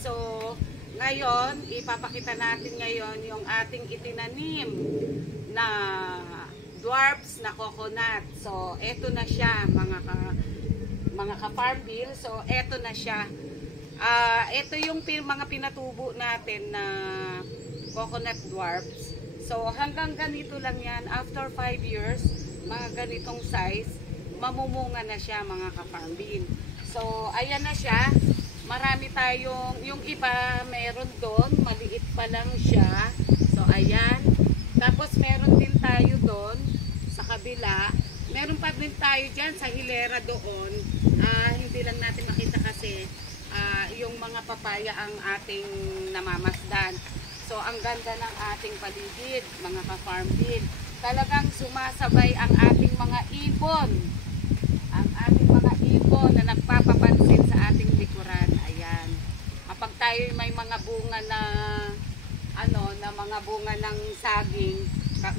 So, ngayon, ipapakita natin ngayon yung ating itinanim na dwarfs na coconut. So, eto na siya mga ka-farm bill. So, eto na siya. Ito yung mga pinatubo natin na coconut dwarfs. So, hanggang ganito lang yan. After 5 years, mga ganitong size, mamumunga na siya mga ka-farm bill. So, ayan na siya. Marami tayong, yung iba meron doon, maliit pa lang siya. So, ayan. Tapos, meron din tayo doon sa kabila. Meron pa din tayo dyan sa hilera doon. Hindi lang natin makita kasi yung mga papaya ang ating namamasdan. So, ang ganda ng ating paligid, mga ka-farm bill. Talagang sumasabay ang ating mga ibon. Ang ating mga ibon na nagpapapansin sa ating likuran. Ayan. Kapag tayo may mga bunga na na mga bunga ng saging,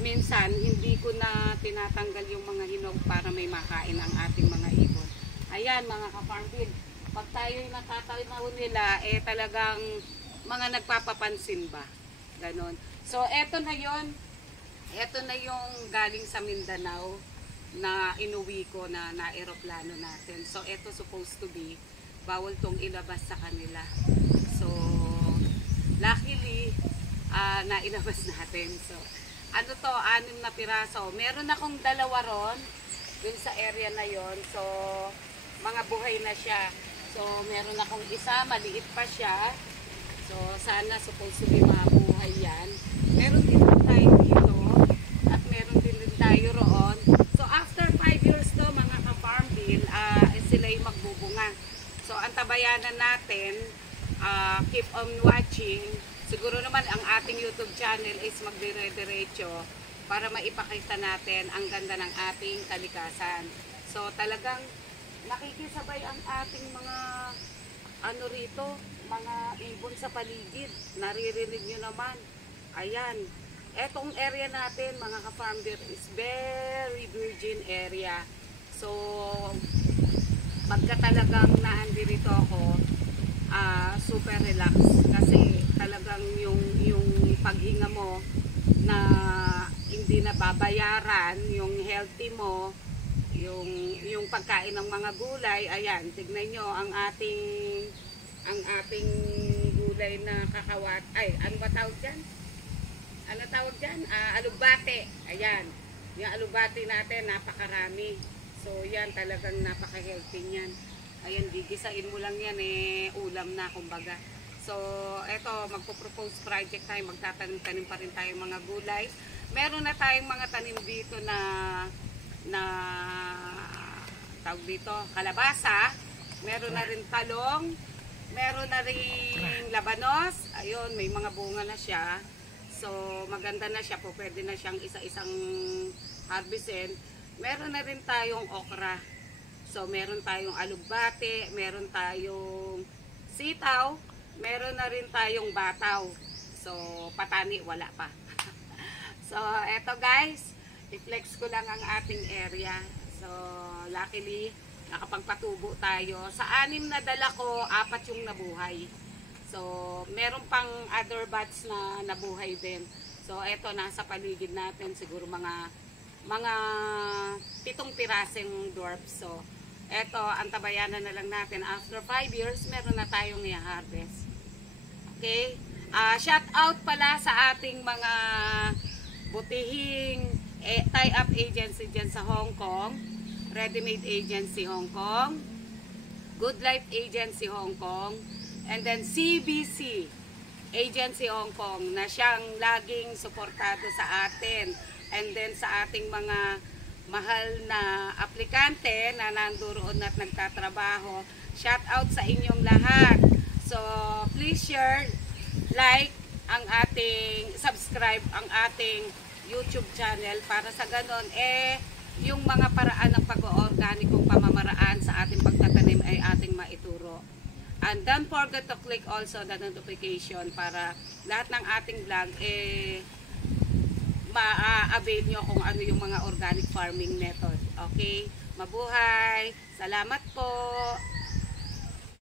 minsan hindi ko na tinatanggal yung mga hinog para may makain ang ating mga ibon. Ayan mga ka-farm bill. Pag tayo'y natatanaw nila, talagang mga nagpapapansin ba? Ganon. So, eto na yon. Eto na yung galing sa Mindanao na inuwi ko na aeroplano natin. So, eto supposed to be, bawal tong ilabas sa kanila. So, luckily, nailabas natin. So, ano to, 6 na piraso. Meron akong 2 ron dun sa area na yon. So, mga buhay na siya. So, meron akong isa, maliit pa siya. So, sana supposed to be mabuhay yan. Meron din tayo dito. At meron din tayo roon. So, after 5 years to, mga ka-farm bill, sila yung magbubunga. So, ang tabayanan natin, keep on watching. Siguro naman ang ating YouTube channel is magdire-diretso para maipakita natin ang ganda ng ating kalikasan. So, talagang nakikisabay ang ating mga rito, mga ibon sa paligid. Naririnig nyo naman. Ayan. Etong area natin, mga ka-farm bill, is very virgin area. So, pagka talagang naandirito ako, super relax. Kasi talagang yung paghinga mo na hindi na babayaran, yung healthy mo, yung pagkain ng mga gulay, ayan, tignan nyo ang ating gulay na kakawat, ano ba tawag dyan? Ano tawag dyan? Alugbate, ayan, yung alugbate natin, napakarami. So, yan, talagang napaka-healthy niyan. Ayan, gigisain mo lang yan, ulam na, kumbaga. So, eto, magpo-propose project tayo, magtatanim-tanim pa rin tayo mga gulay. Meron na tayong mga tanim dito na tawag dito, kalabasa, meron na rin talong, meron na rin labanos, ayun, may mga bunga na siya. So, maganda na siya po, pwede na siyang isa-isang harvestin. Meron na rin tayong okra. So, meron tayong alugbate, meron tayong sitaw, meron na rin tayong bataw. So, patani, wala pa. So, eto guys, i-flex ko lang ang ating area. So, luckily, nakapagpatubo tayo. Sa 6 na dala ko, 4 yung nabuhay. So, meron pang other batch na nabuhay din. So, eto, nasa paligid natin, siguro mga 7 piraseng dwarfs. So, eto, ang tabayanan na lang natin. After 5 years, meron na tayong i-harvest. Okay? Shout out pala sa ating mga butihing tie-up agency dyan sa Hong Kong, Ready-Made Agency Hong Kong, Good Life Agency Hong Kong, and then CBC Agency Hong Kong na siyang laging suportado sa atin, and then sa ating mga mahal na aplikante na nandoon at nagtatrabaho. Shout out sa inyong lahat. So, please share, like ang ating, subscribe ang ating YouTube channel para sa ganon, yung mga paraan ng pag-organikong pamamaraan sa ating pagtatanim ay ating maituro. And don't forget to click also the notification para lahat ng ating vlog ma-avail nyo kung ano yung mga organic farming method. Okay? Mabuhay! Salamat po!